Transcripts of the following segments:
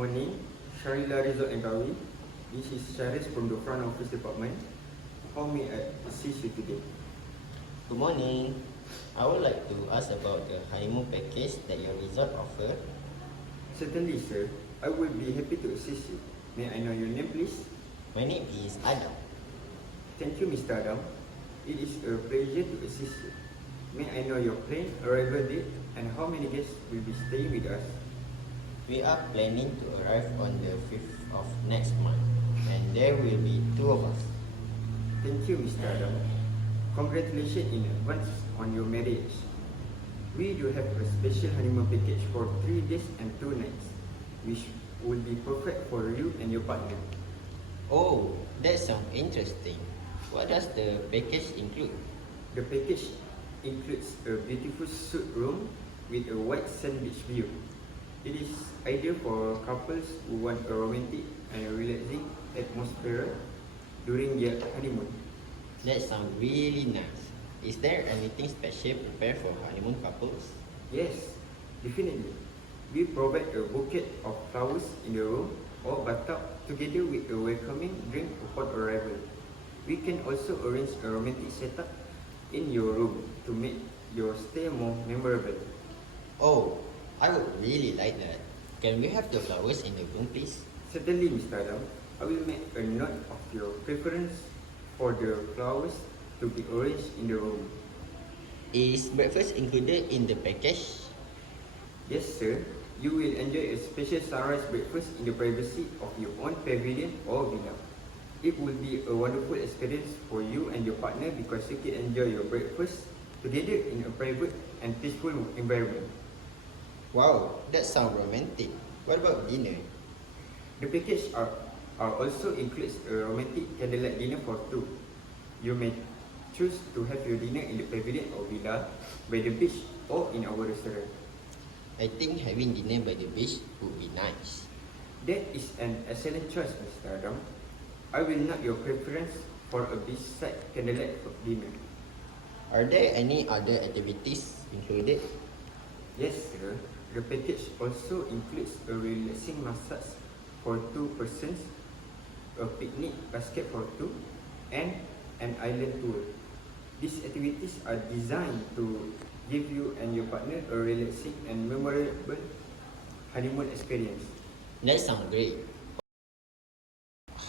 Morning, Sharila Resort Enquiry. This is Sharis from the front office department. How may I assist you today? Good morning. I would like to ask about the honeymoon package that your resort offer. Certainly, sir. I will be happy to assist you. May I know your name, please? My name is Adam. Thank you, Mr. Adam. It is a pleasure to assist you. May I know your plane arrival date and how many guests will be staying with us? We are planning to arrive on the 5th of next month, and there will be 2 of us. Thank you, Mr. Adam. Congratulations in advance on your marriage. We do have a special honeymoon package for 3 days and 2 nights, which will be perfect for you and your partner. Oh, that sounds interesting. What does the package include? The package includes a beautiful suite room with a wide sand beach view. It is ideal for couples who want a romantic and relaxing atmosphere during their honeymoon. That sounds really nice. Is there anything special prepared for honeymoon couples? Yes, definitely. We provide a bouquet of flowers in the room or bathtub together with a welcoming drink upon arrival. We can also arrange a romantic setup in your room to make your stay more memorable. Oh, I would really like that. Can we have the flowers in the room, please? Certainly, Mr. Adam, I will make a note of your preference for the flowers to be arranged in the room. Is breakfast included in the package? Yes, sir. You will enjoy a special sunrise breakfast in the privacy of your own pavilion or villa. It will be a wonderful experience for you and your partner because you can enjoy your breakfast together in a private and peaceful environment. Wow, that sounds romantic. What about dinner? The package are also includes a romantic candlelight dinner for 2. You may choose to have your dinner in the pavilion or villa, by the beach or in our restaurant. I think having dinner by the beach would be nice. That is an excellent choice, Mr. Adam. I will note your preference for a beachside candlelight dinner. Are there any other activities included? Yes, sir. The package also includes a relaxing massage for 2 persons, a picnic basket for 2, and an island tour. These activities are designed to give you and your partner a relaxing and memorable honeymoon experience. That sounds great.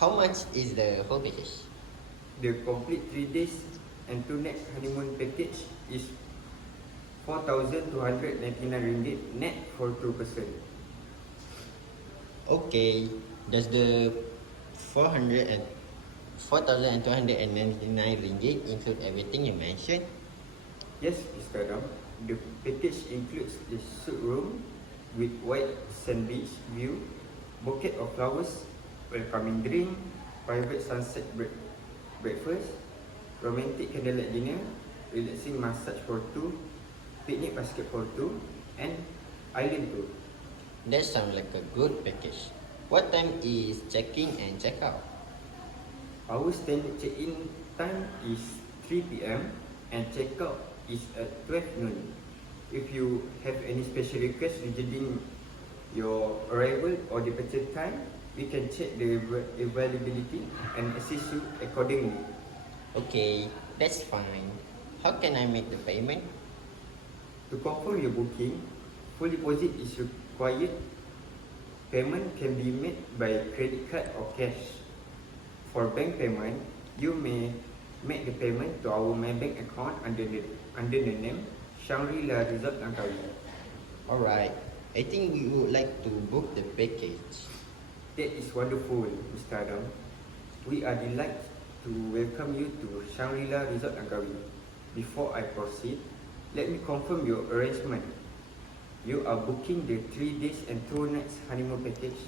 How much is the whole package? The complete 3 days and 2 nights honeymoon package is 4,299 ringgit net for 2 person. Okay, does the 4,299 ringgit include everything you mentioned? Yes, Mr. Adam. The package includes the suite room with wide sand beach view, bouquet of flowers, welcoming drink, private sunset breakfast, romantic candlelight dinner, relaxing massage for 2, picnic basket for 2, and island tour. That sounds like a good package. What time is check-in and check-out? Our standard check-in time is 3 p.m. and check-out is at 12 noon. If you have any special request regarding your arrival or departure time, we can check the availability and assist you accordingly. Okay, that's fine. How can I make the payment? To confirm your booking, full deposit is required. Payment can be made by credit card or cash. For bank payment, you may make the payment to our Maybank account under the name Shangri-La Resort Langkawi. Alright, I think we would like to book the package. That is wonderful, Mr. Adam. We are delighted to welcome you to Shangri-La Resort Langkawi. Before I proceed, let me confirm your arrangement. You are booking the 3 days and 2 nights honeymoon package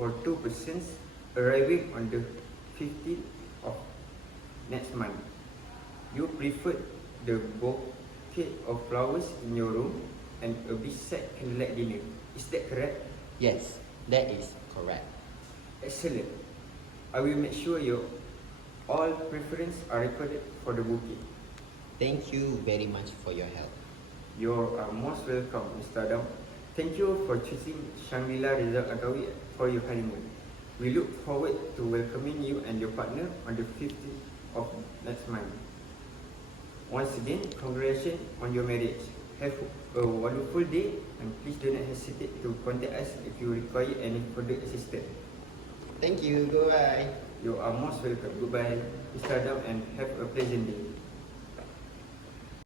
for 2 persons arriving on the 15th of next month. You prefer the bouquet of flowers in your room and a beachside candlelight dinner. Is that correct? Yes, that is correct. Excellent. I will make sure your all preferences are recorded for the booking. Thank you very much for your help. You are most welcome, Mr. Adam. Thank you for choosing Shangri-La Resort Langkawi for your honeymoon. We look forward to welcoming you and your partner on the 15th of next month. Once again, congratulations on your marriage. Have a wonderful day and please do not hesitate to contact us if you require any further assistance. Thank you. Goodbye. You are most welcome. Goodbye, Mr. Adam, and have a pleasant day.